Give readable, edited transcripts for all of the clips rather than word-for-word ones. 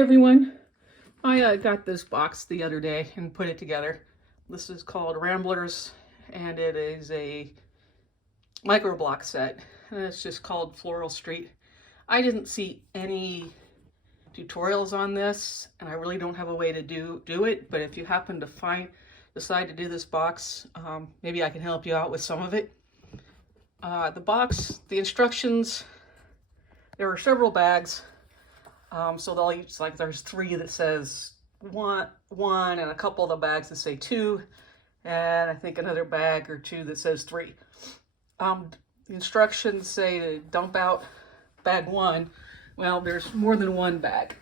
Hi everyone. I got this box the other day and put it together. This is called Ramblers and it is a micro block set and it's just called Floral Street. I didn't see any tutorials on this and I really don't have a way to do it, but if you happen to decide to do this box, maybe I can help you out with some of it. The instructions, there are several bags. So they'll each, like there's 3 that says one, and a couple of the bags that say 2, and I think another bag or 2 that says 3. The instructions say to dump out bag 1. Well, there's more than one bag.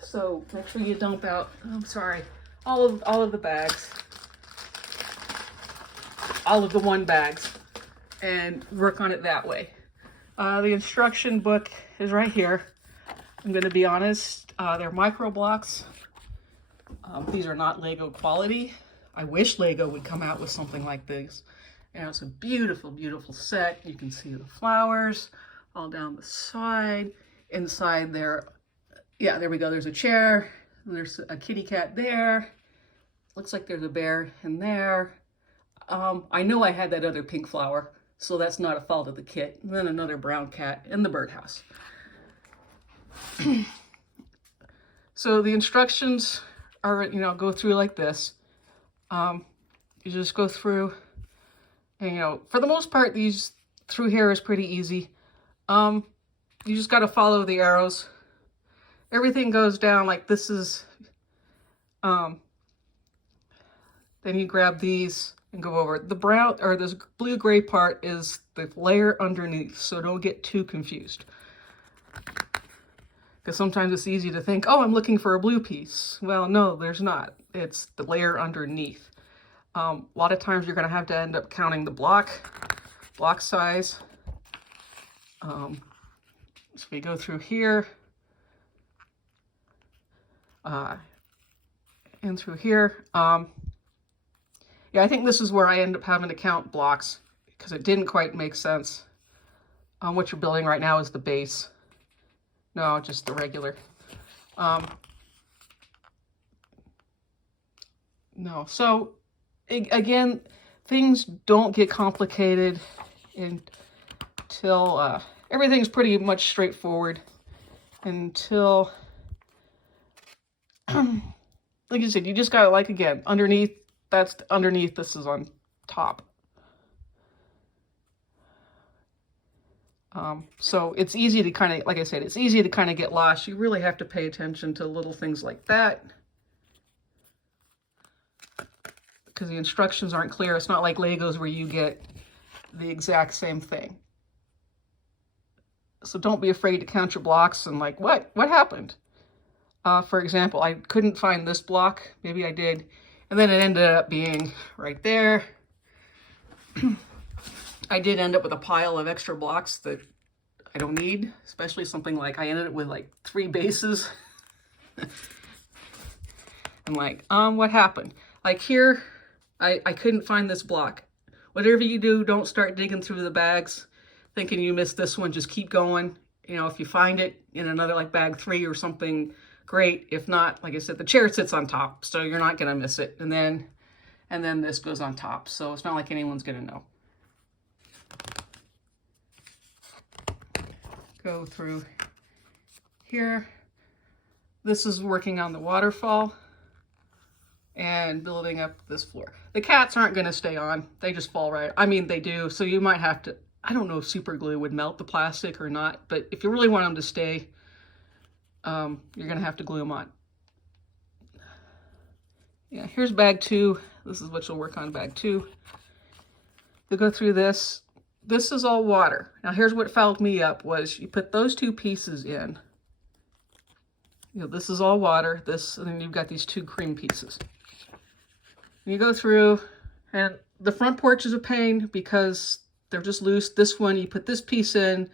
So make sure you dump out, all of the bags. All of the 1 bags. And work on it that way. The instruction book is right here. I'm going to be honest, they're micro blocks. These are not Lego quality. I wish Lego would come out with something like this. And it's a beautiful, beautiful set. You can see the flowers all down the side. Inside there, yeah, there we go. There's a chair. There's a kitty cat there. Looks like there's a bear in there. I know I had that other pink flower, so that's not a fault of the kit. And then another brown cat in the birdhouse. So the instructions are, go through like this. You just go through and, for the most part, these through here is pretty easy. You just got to follow the arrows. Everything goes down like this is, then you grab these and go over. The brown or this blue-gray part is the layer underneath, so don't get too confused. Because sometimes it's easy to think, oh, I'm looking for a blue piece. Well, no, there's not. It's the layer underneath. A lot of times you're going to have to end up counting the block size. So we go through here. And through here. Yeah, I think this is where I end up having to count blocks because it didn't quite make sense. What you're building right now is the base. No, just the regular. No, so again, things don't get complicated until everything's pretty much straightforward until, like I said, you just gotta, like, again, underneath, that's underneath, this is on top. So it's easy to kind of, like I said, it's easy to kind of get lost. You really have to pay attention to little things like that because the instructions aren't clear. It's not like Legos where you get the exact same thing. So don't be afraid to count your blocks and like, what happened? For example, I couldn't find this block. Maybe I did. And then it ended up being right there. I did end up with a pile of extra blocks that I don't need, especially something like I ended up with like 3 bases. I'm like, what happened? Like here, I couldn't find this block. Whatever you do, don't start digging through the bags thinking you missed this one. Just keep going. If you find it in another like bag 3 or something, great. If not, like I said, the chair sits on top, so you're not gonna miss it. And then this goes on top, so it's not like anyone's gonna know. Go through here. This is working on the waterfall and building up this floor. The cats aren't going to stay on. They just fall right. I mean, they do. So you might have to, I don't know if super glue would melt the plastic or not, but if you really want them to stay, you're going to have to glue them on. Yeah, here's bag 2. This is what you'll work on bag 2. You go through this. This is all water. Now here's what fouled me up was you put those 2 pieces in. This is all water. This, and then you've got these 2 cream pieces. And you go through, and the front porch is a pain because they're just loose. This one, you put this piece in,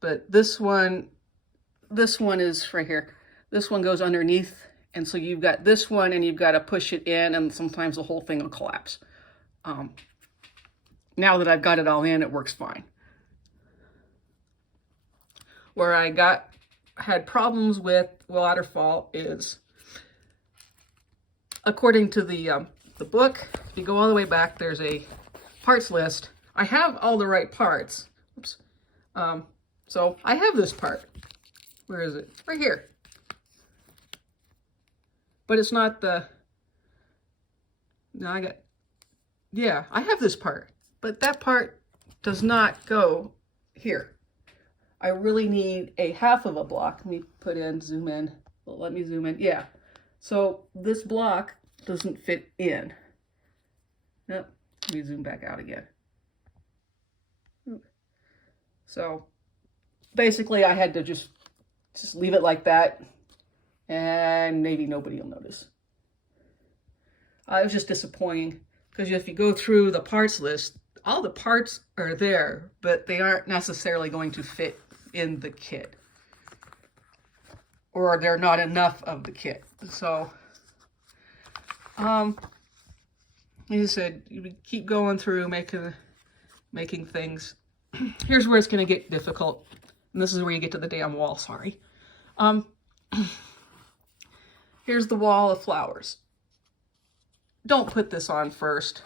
but this one is right here. This one goes underneath, and so you've got this one, and you've got to push it in, and sometimes the whole thing will collapse. Now that I've got it all in, it works fine. Where I got had problems with waterfall is, according to the book, if you go all the way back, there's a parts list. I have all the right parts. Oops. So I have this part. Where is it? Right here. But it's not the... No, yeah, I have this part. But that part does not go here. I really need a half of a block. Let me put in, zoom in. Well, let me zoom in. Yeah. So this block doesn't fit in. Nope. Let me zoom back out again. So basically I had to just leave it like that, and maybe nobody will notice. It was just disappointing because if you go through the parts list, all the parts are there, but they aren't necessarily going to fit in the kit, or they're not enough of the kit. So like I said, you keep going through making things. Here's where it's going to get difficult, and this is where you get to the damn wall. Sorry. Here's the wall of flowers. Don't put this on first.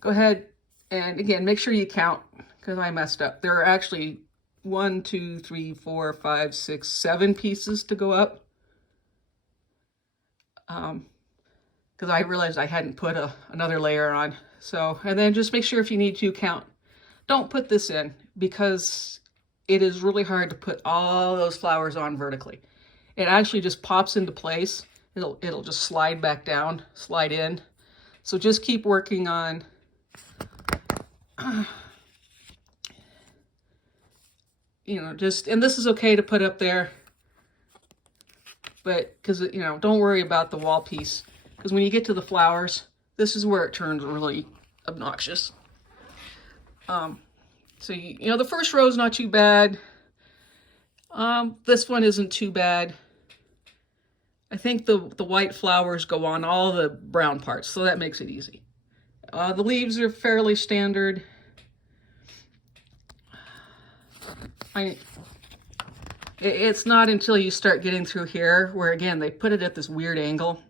Go ahead and again make sure you count, because I messed up. There are actually 1, 2, 3, 4, 5, 6, 7 pieces to go up. Because I realized I hadn't put another layer on. So, and then just make sure if you need to count. Don't put this in because it is really hard to put all those flowers on vertically. It actually just pops into place. It'll just slide back down, slide in. So just keep working on you know, and this is okay to put up there, but because, you know, don't worry about the wall piece, because when you get to the flowers, this is where it turns really obnoxious. So you know, the first row is not too bad. This one isn't too bad. I think the white flowers go on all the brown parts, so that makes it easy. The leaves are fairly standard. It's not until you start getting through here where, again, they put it at this weird angle,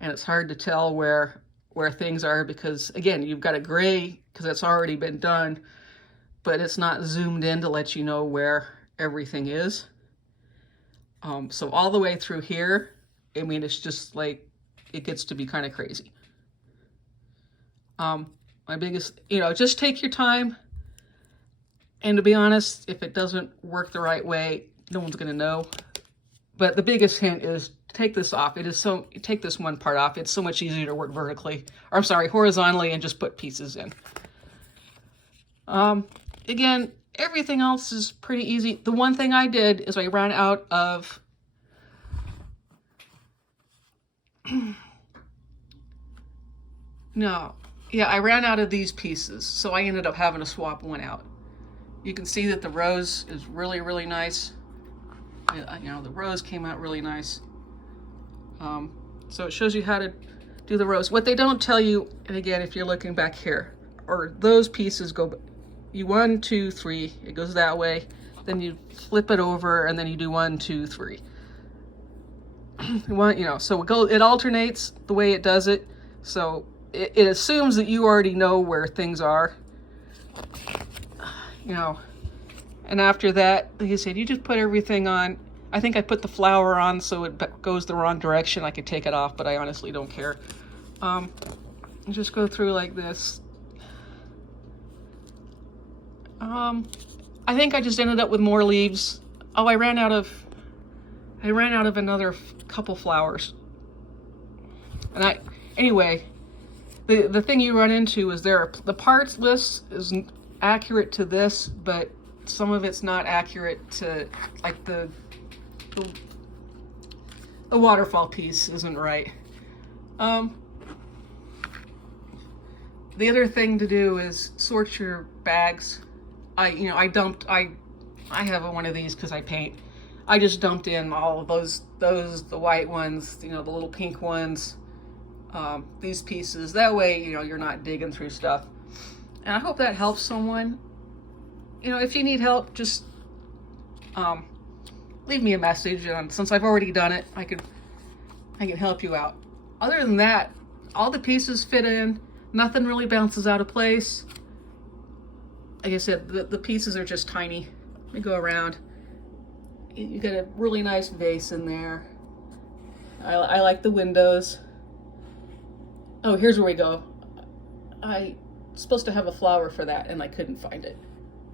and it's hard to tell where things are because, again, you've got a gray because it's already been done, but it's not zoomed in to let you know where everything is. So all the way through here, I mean, it's just like, it gets to be kind of crazy. My biggest, you know, just take your time. And to be honest, if it doesn't work the right way, no one's going to know. But the biggest hint is take this off. Take this one part off. It's so much easier to work vertically, or I'm sorry, horizontally, and just put pieces in. Again, everything else is pretty easy. The one thing I did is I ran out of I ran out of these pieces, so I ended up having to swap one out. You can see that the rose is really, really nice. You know, the rose came out really nice. So it shows you how to do the rose. What they don't tell you, and again, if you're looking back here, or those pieces go, you 1, 2, 3, it goes that way. Then you flip it over, and then you do 1, 2, 3. You know, so it alternates the way it does it. So it assumes that you already know where things are. You know, and after that, like I said, you just put everything on. I think I put the flower on so it goes the wrong direction. I could take it off, but I honestly don't care. Just go through like this. I think I just ended up with more leaves. Oh, I ran out of another couple flowers. And anyway, the thing you run into is the parts list is accurate to this, but some of it's not accurate to, like the waterfall piece isn't right. The other thing to do is sort your bags. I have one of these because I paint. I just dumped in all of those, the white ones, you know, the little pink ones, these pieces. That way, you know, you're not digging through stuff. And I hope that helps someone. You know, if you need help, just leave me a message, and since I've already done it, I can help you out. Other than that, all the pieces fit in. Nothing really bounces out of place. Like I said, the pieces are just tiny. Let me go around. You got a really nice vase in there. I like the windows. Oh, here's where we go. I was supposed to have a flower for that, and I couldn't find it.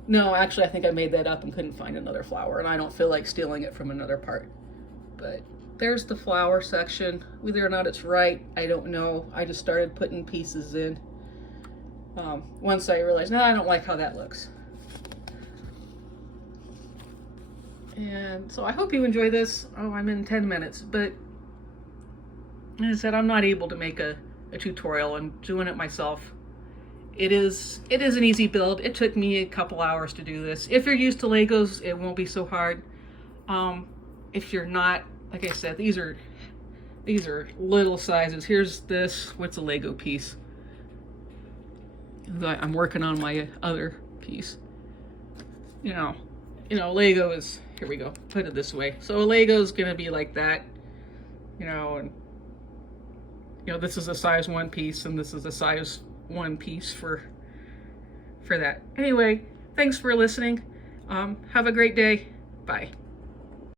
No, actually, I think I made that up and couldn't find another flower, and I don't feel like stealing it from another part. But there's the flower section. Whether or not it's right, I don't know. I just started putting pieces in. Once I realized, no, I don't like how that looks. And so I hope you enjoy this. Oh, I'm in 10 minutes, but as I said, I'm not able to make a tutorial. I'm doing it myself. It is an easy build. It took me a couple hours to do this. If you're used to Legos, it won't be so hard. If you're not, like I said, these are little sizes. Here's this, what's a Lego piece? I'm working on my other piece. You know, Lego is, here we go, put it this way. So a Lego is gonna be like that, and this is a size 1 piece, and this is a size 1 piece for that. Anyway, thanks for listening. Have a great day. Bye.